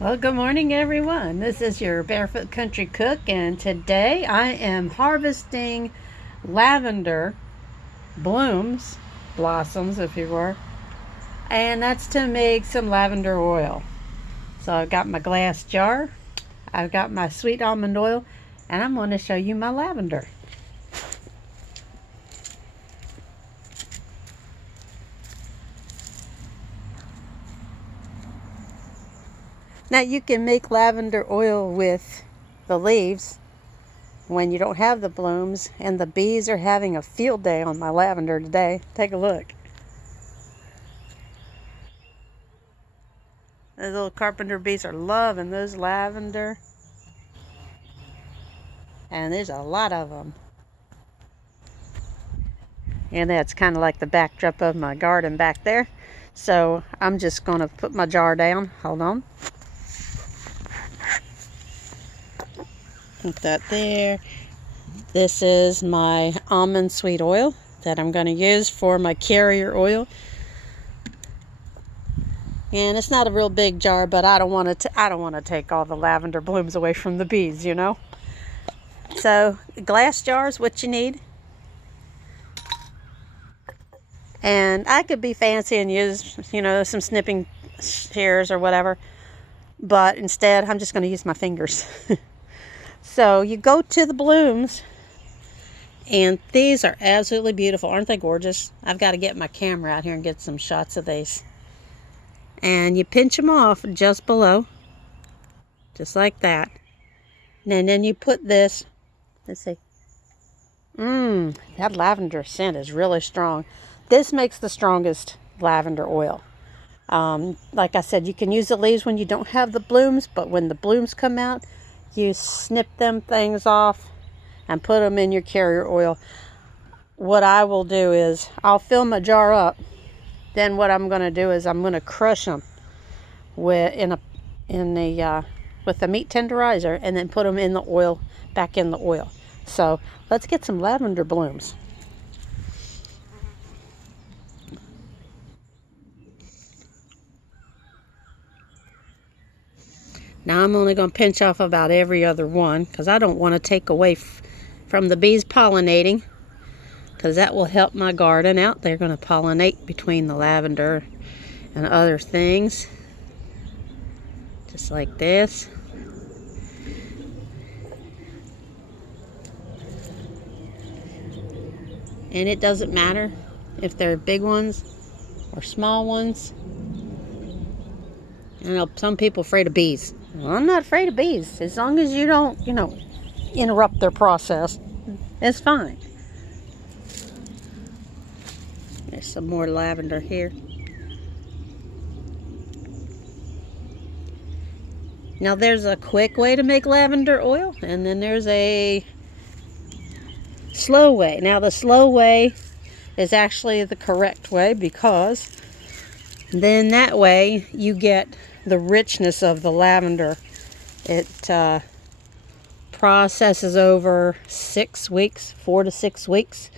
Well, good morning, everyone. This is your Barefoot Country Cook, and today I am harvesting lavender blooms, blossoms, if you were, and that's to make some lavender oil. So I've got my glass jar, I've got my sweet almond oil, and I'm going to show you my lavender. Now you can make lavender oil with the leaves when you don't have the blooms, and the bees are having a field day on my lavender today. Take a look. Those little carpenter bees are loving those lavender, and there's a lot of them. And that's kind of like the backdrop of my garden back there. So I'm just going to put my jar down. Hold on. Put that there. This is my almond sweet oil that I'm going to use for my carrier oil. And it's not a real big jar, but I don't want to take all the lavender blooms away from the bees, you know. So glass jar is what you need. And I could be fancy and use, some snipping shears or whatever, but instead I'm just going to use my fingers. So you go to the blooms, and these are absolutely beautiful. Aren't they gorgeous? I've got to get my camera out here and get some shots of these. And you pinch them off just below, just like that. And then you put this, let's see. That lavender scent is really strong. This makes the strongest lavender oil. Like I said, you can use the leaves when you don't have the blooms, but when the blooms come out, you snip them things off and put them in your carrier oil. What I will do is I'll fill my jar up. Then what I'm going to do is I'm going to crush them with with a meat tenderizer, and then put them in the oil, back in the oil. So let's get some lavender blooms. Now I'm only going to pinch off about every other one, because I don't want to take away from the bees pollinating, because that will help my garden out. They're going to pollinate between the lavender and other things. Just like this. And it doesn't matter if they're big ones or small ones. I know some people are afraid of bees. Well, I'm not afraid of bees. As long as you don't, interrupt their process, it's fine. There's some more lavender here. Now there's a quick way to make lavender oil, and then there's a slow way. Now the slow way is actually the correct way, because then that way you get the richness of the lavender. It processes over 6 weeks, 4 to 6 weeks,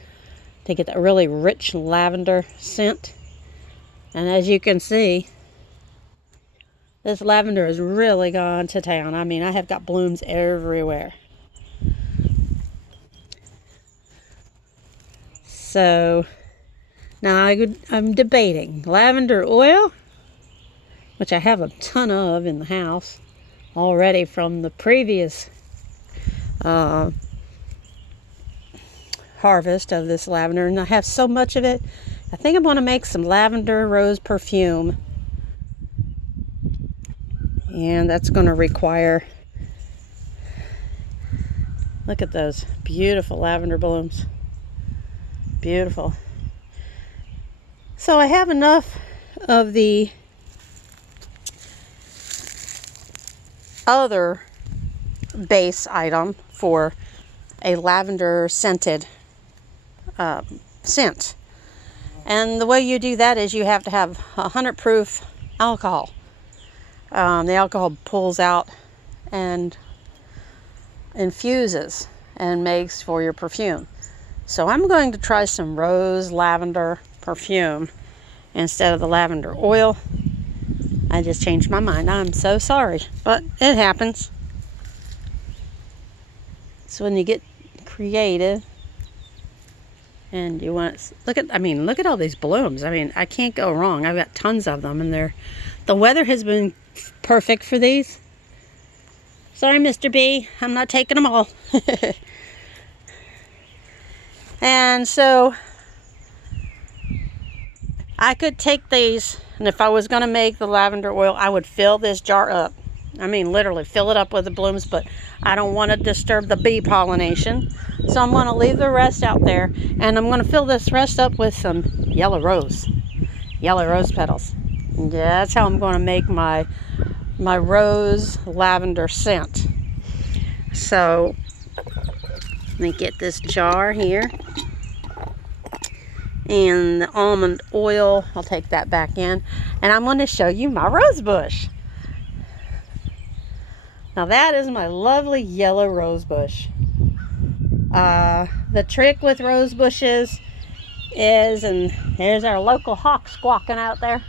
to get that really rich lavender scent. And as you can see, this lavender has really gone to town. I mean, I have got blooms everywhere. So now I'm debating lavender oil, which I have a ton of in the house already from the previous harvest of this lavender, and I have so much of it. I think I'm going to make some lavender rose perfume, and that's going to require, look at those beautiful lavender blooms. Beautiful. So I have enough of the other base item for a lavender scented scent. And the way you do that is you have to have 100 proof alcohol. The alcohol pulls out and infuses and makes for your perfume. So I'm going to try some rose lavender perfume instead of the lavender oil. I just changed my mind. I'm so sorry, but it happens. So when you get creative and you want, look at all these blooms. I mean, I can't go wrong. I've got tons of them, and the weather has been perfect for these. Sorry, Mr. B, I'm not taking them all. And so I could take these, and if I was going to make the lavender oil, I would fill this jar up. I mean, literally fill it up with the blooms, but I don't want to disturb the bee pollination. So I'm going to leave the rest out there, and I'm going to fill this rest up with some yellow rose petals. And that's how I'm going to make my rose lavender scent. So let me get this jar here. And the almond oil, I'll take that back in. And I'm going to show you my rose bush. Now that is my lovely yellow rose bush. The trick with rose bushes is, and there's our local hawk squawking out there.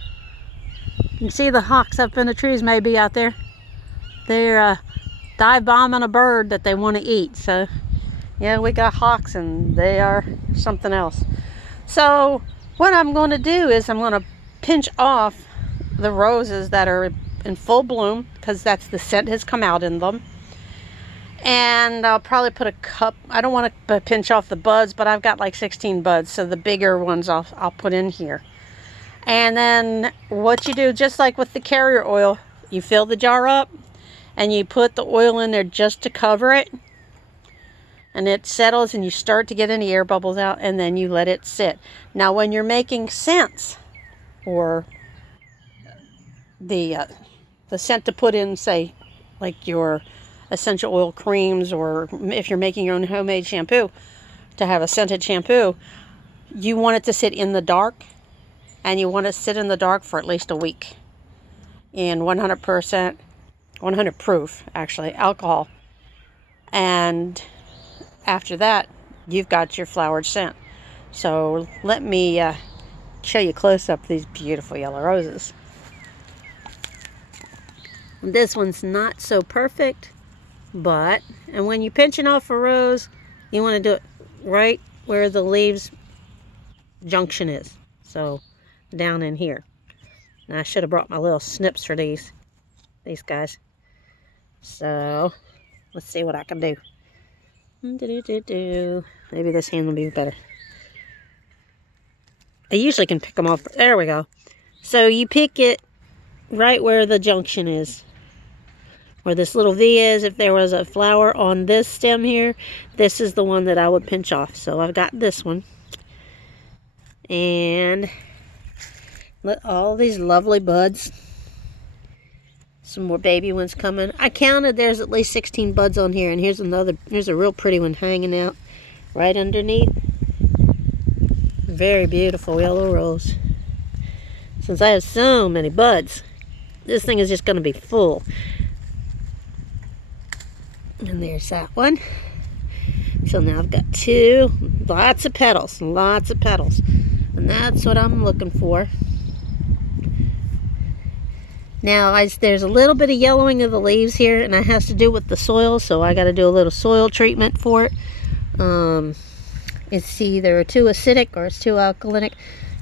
You can see the hawks up in the trees maybe out there. They're dive bombing a bird that they want to eat. So yeah, we got hawks and they are something else. So what I'm going to do is I'm going to pinch off the roses that are in full bloom, because that's the scent has come out in them. And I'll probably put a cup. I don't want to pinch off the buds, but I've got like 16 buds, so the bigger ones I'll put in here. And then what you do, just like with the carrier oil, you fill the jar up and you put the oil in there just to cover it. And it settles and you start to get any air bubbles out, and then you let it sit. Now when you're making scents, or the scent to put in, say, like your essential oil creams, or if you're making your own homemade shampoo, to have a scented shampoo, you want it to sit in the dark, and you want to sit in the dark for at least a week in 100%, 100 proof, actually, alcohol. And after that, you've got your flowered scent. So let me show you close up these beautiful yellow roses. This one's not so perfect, but, and when you're pinching off a rose, you want to do it right where the leaves junction is. So down in here. And I should have brought my little snips for these guys. So let's see what I can do. Maybe this hand will be better. I usually can pick them off. There we go. So you pick it right where the junction is, where this little V is. If there was a flower on this stem here, this is the one that I would pinch off. So I've got this one. And let all these lovely buds. Some more baby ones coming. I counted there's at least 16 buds on here, and here's a real pretty one hanging out right underneath. Very beautiful yellow rose. Since I have so many buds, this thing is just going to be full. And there's that one. So now I've got two, lots of petals, and that's what I'm looking for. Now, there's a little bit of yellowing of the leaves here, and that has to do with the soil, so I got to do a little soil treatment for it. It's either too acidic or it's too alkalinic.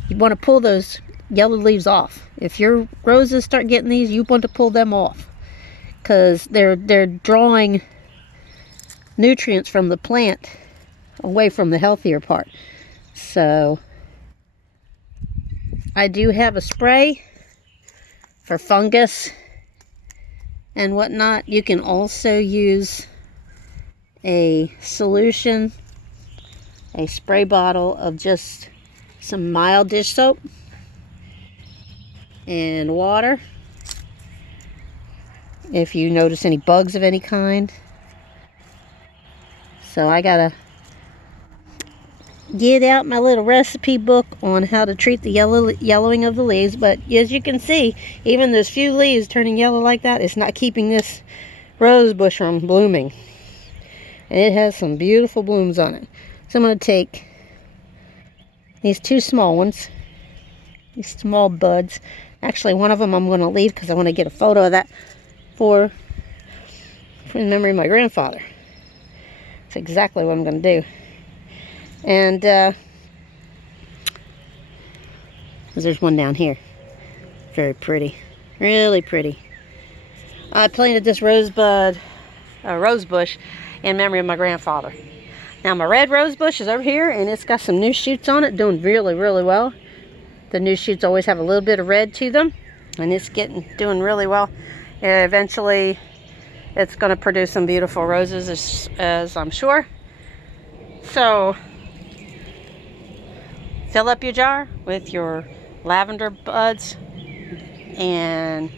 You want to pull those yellow leaves off. If your roses start getting these, you want to pull them off, because they're drawing nutrients from the plant away from the healthier part. So I do have a spray for fungus and whatnot. You can also use a solution, a spray bottle of just some mild dish soap and water if you notice any bugs of any kind. So I gotta get out my little recipe book on how to treat the yellowing of the leaves. But as you can see, even those few leaves turning yellow like that, it's not keeping this rose bush from blooming. And it has some beautiful blooms on it. So I'm going to take these two small ones, these small buds, Actually, one of them I'm going to leave because I want to get a photo of that for the memory of my grandfather. That's exactly what I'm going to do. And there's one down here. Very pretty. Really pretty. I planted this rose bush in memory of my grandfather. Now my red rose bush is over here, and it's got some new shoots on it, doing really, really well. The new shoots always have a little bit of red to them, and it's doing really well. Eventually, it's going to produce some beautiful roses, as I'm sure. So, fill up your jar with your lavender buds, and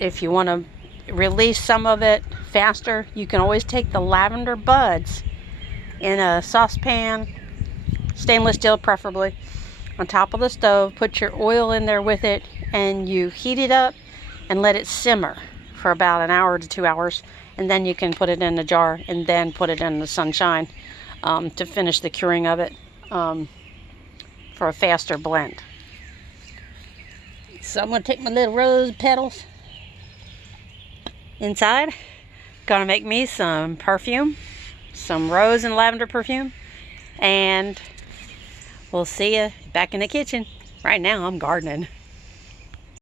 if you want to release some of it faster, you can always take the lavender buds in a saucepan, stainless steel preferably, on top of the stove, put your oil in there with it, and you heat it up and let it simmer for about an hour to 2 hours, and then you can put it in a jar and then put it in the sunshine to finish the curing of it for a faster blend. So I'm going to take my little rose petals inside. Gonna make me some perfume, some rose and lavender perfume, and we'll see you back in the kitchen. Right now I'm gardening.